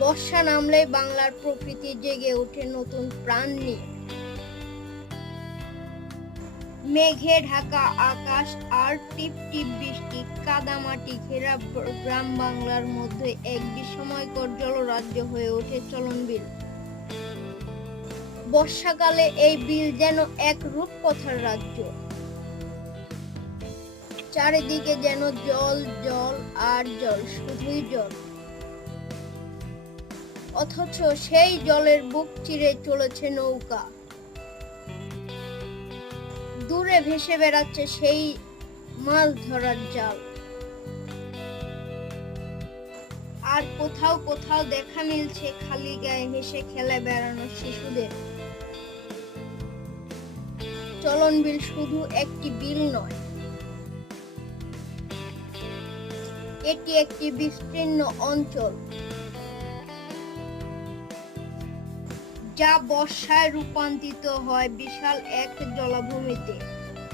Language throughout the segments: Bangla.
বর্ষা নামলেই বাংলার প্রকৃতি জেগে ওঠে নতুন প্রাণ নিয়ে। মেঘে ঢাকা, আকাশ, আর টিপ টিপ বৃষ্টি, কাদামাটি ঘেরা গ্রাম বাংলার মধ্যে এক বিস্ময়কর জলরাজ্য হয়ে ওঠে চলনবিল। বর্ষাকালে এই বিল যেন এক রূপকথার রাজ্য। চারিদিকে যেন জল জল আর জল, শুধুই জল। অথচ সেই জলের বুক চিরে চলেছে নৌকা। দূরে ভেসে বেড়াচ্ছে সেই মাছ ধরার জাল। আর কোথাও কোথাও দেখা মিলছে খালি গায়ে হেসে খেলে বেড়ানো শিশুদের। চলন বিল শুধু একটি বিল নয়। এটি একটি বিস্তীর্ণ অঞ্চল। যা বর্ষায় রূপান্তরিত হয় বিশাল এক জলাভূমিতে।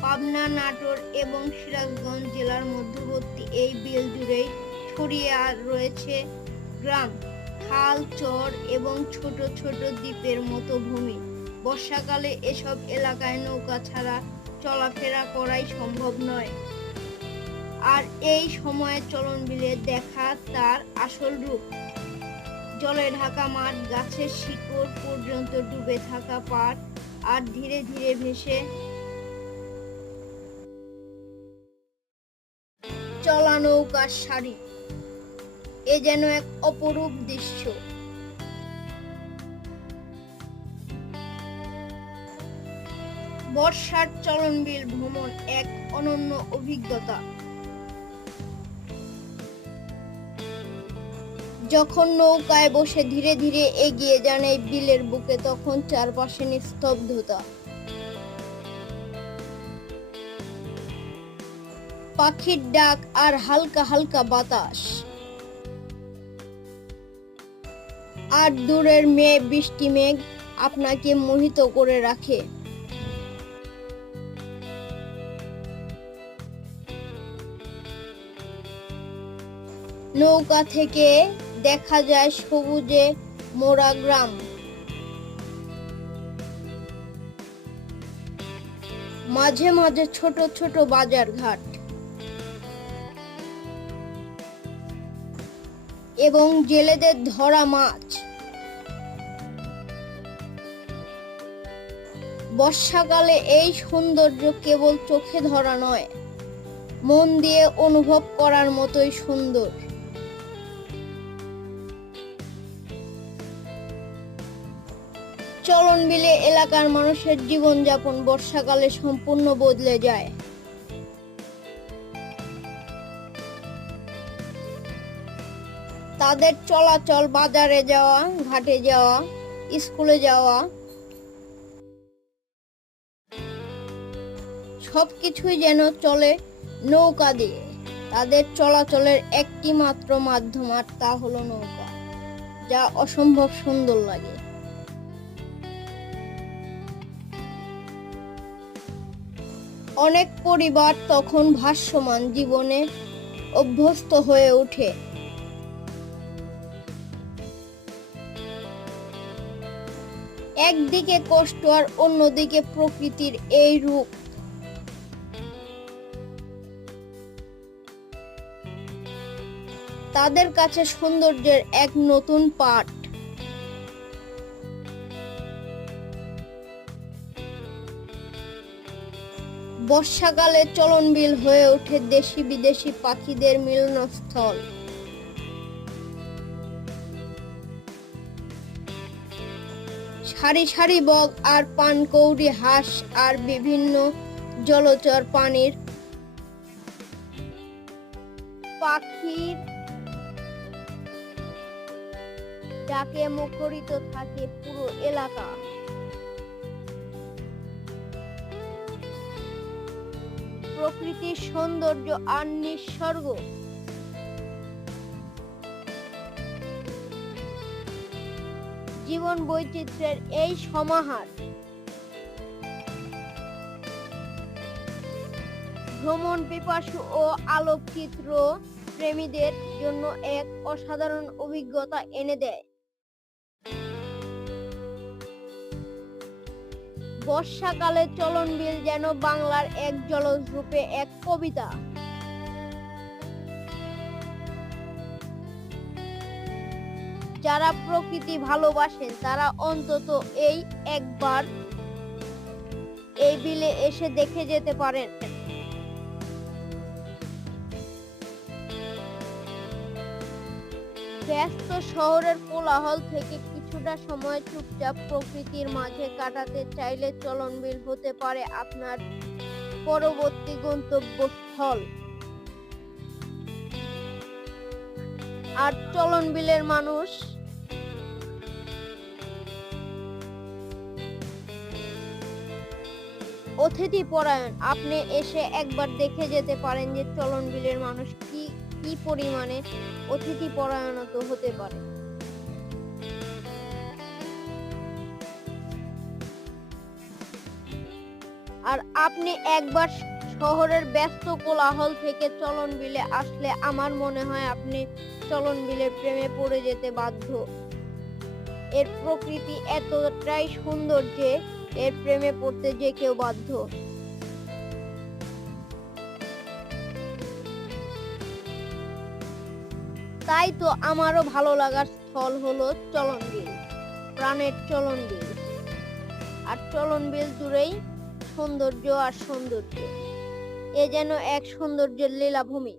পাবনা, নাটোর এবং সিরাজগঞ্জ জেলার মধ্যবর্তী এই বিল জুড়েই ছড়িয়ে রয়েছে গ্রাম, খাল, চর এবং ছোট ছোট দ্বীপের মতো ভূমি। বর্ষাকালে এসব এলাকায় নৌকা ছাড়া চলাফেরা করাই সম্ভব নয়। আর এই সময়ে চলন বিলে দেখা তার আসল রূপ। জলে ঢাকা মাঠ, গাছের শিকড় পর্যন্ত ডুবে থাকা পাট আর ধীরে ধীরে ভেসে চলা নৌকার সারি। এ যেন এক অপরূপ দৃশ্য। বর্ষার চলনবিল ভ্রমণ এক অনন্য অভিজ্ঞতা। যখন নৌকায় বসে ধীরে ধীরে এগিয়ে যান এই বিলের বুকে, তখন চারপাশে নিস্তব্ধতা। পাখির ডাক আর হালকা হালকা বাতাস। আর দূরের মেয়ে বৃষ্টি মেঘ আপনাকে মোহিত করে রাখে। নৌকা থেকে দেখা যায় সবুজে মোরা গ্রাম। মাঝে মাঝে ছোট ছোট বাজার ঘাট। এবং জেলেদের ধরা মাছ। বর্ষাকালে এই সৌন্দর্য কেবল চোখে ধরা নয়, মন দিয়ে অনুভব করার মতোই সুন্দর। চলন বিলে এলাকার মানুষের জীবনযাপন বর্ষাকালে সম্পূর্ণ বদলে যায়। তাদের চলাচল, বাজারে যাওয়া, ঘাটে যাওয়া, স্কুলে যাওয়া, সবকিছুই যেন চলে নৌকা দিয়ে। তাদের চলাচলের একটি মাত্র মাধ্যম আর তা হলো নৌকা, যা অসম্ভব সুন্দর লাগে। অনেক পরিবার তখন ভাসমান জীবনে অভ্যস্ত হয়ে ওঠে। একদিকে কষ্ট আর অন্যদিকে প্রকৃতির এই রূপ। তাদের কাছে সৌন্দর্যের এক নতুন পাঠ। বর্ষাকালে চলনবিল হয়ে ওঠে দেশি বিদেশি পাখিদের মিলনস্থল। সারি সারি বগ আর পানকৌড়ি হাঁস আর বিভিন্ন জলচর পানির পাখির ডাকে মুখরিত থাকে পুরো এলাকা। প্রকৃতির সৌন্দর্য আর নিঃসর্গ। জীবন বৈচিত্র্যের এই সমাহার। ভ্রমণ পিপাসু ও আলোকচিত্র প্রেমীদের জন্য এক অসাধারণ অভিজ্ঞতা এনে দেয়। বর্ষাকালে চলন বিল যেন বাংলার এক জলজ রূপে এক কবিতা। যারা প্রকৃতি ভালোবাসেন, তারা অন্তত এই একবার এই বিলে এসে দেখে যেতে পারেন। ব্যস্ত শহরের কোলাহল থেকে কিছুটা সময় চুপচাপ প্রকৃতির মাঝে কাটাতে চাইলে চলনবিল হতে পারে আপনার পরবর্তী গন্তব্যস্থল। আর চলনবিলের মানুষ অতিথি পরায়ণ, আপনি এসে একবার দেখে যেতে পারেন যে চলনবিলের মানুষ কি কি পরিমাণে অতিথি পরায়ণত হতে পারে। আর আপনি একবার শহরের ব্যস্ত কোলাহল থেকে চলন বিলে আসলে আমার মনে হয় আপনি চলন বিলের প্রেমে পড়ে যেতে বাধ্য। এর প্রকৃতি এতটাই সুন্দর যে এর প্রেমে পড়তে যে কেউ বাধ্য। তাই তো আমারও ভালো লাগার স্থল হলো চলনবিল প্রাণের চলনবিল আর চলনবিল জুড়েই সৌন্দর্য আর সৌন্দর্য। এ যেন এক সৌন্দর্যের লীলাভূমি।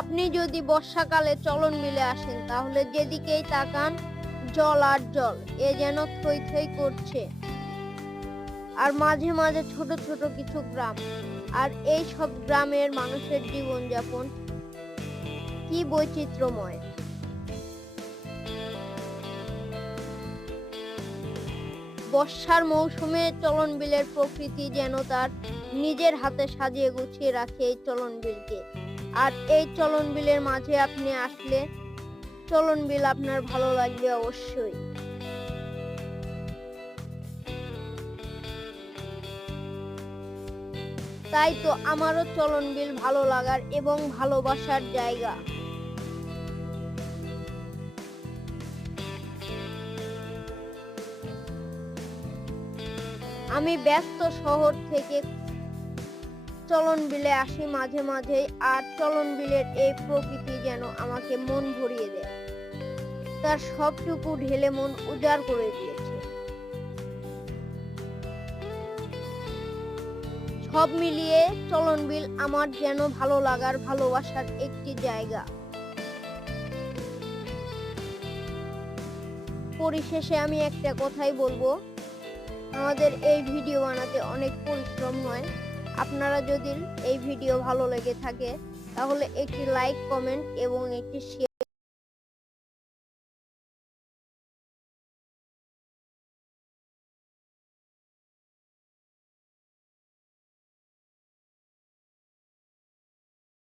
আপনি যদি বর্ষাকালে চলন বিলে আসেন, তাহলে যেদিকেই তাকান, জল আর জল, এ যেন থই থই করছে। আর মাঝে মাঝে ছোট ছোট কিছু গ্রাম, আর এই সব গ্রামের মানুষের জীবনযাপন কি বৈচিত্র্যময়। বর্ষার মৌসুমে চলন বিলের প্রকৃতি যেন তার নিজের হাতে সাজিয়ে গুছিয়ে রাখে এই চলন বিলকে। আর এই চলন বিলের মাঝে আপনি আসলে চলন বিল আপনার ভালো লাগবে অবশ্যই। তাই তো আমারও চলন বিল ভালো লাগার এবং ভালোবাসার জায়গা। আমি ব্যস্ত শহর থেকে চলন বিলে আসি মাঝে মাঝে আর চলন বিলের এই প্রকৃতি যেন আমাকে মন ভরিয়ে দেয়। তার সবটুকু ঢেলে মন উজাড় করে দিয়েছে। সব মিলিয়ে চলন বিল আমার যেন ভালো লাগার ভালোবাসার একটি জায়গা। পরিশেষে আমি একটা কথাই বলব। আমাদের এই ভিডিও বানাতে অনেক পরিশ্রম হয়। আপনারা যদি এই ভিডিও ভালো লেগে থাকে, তাহলে একটি লাইক কমেন্ট এবং একটি শেয়ার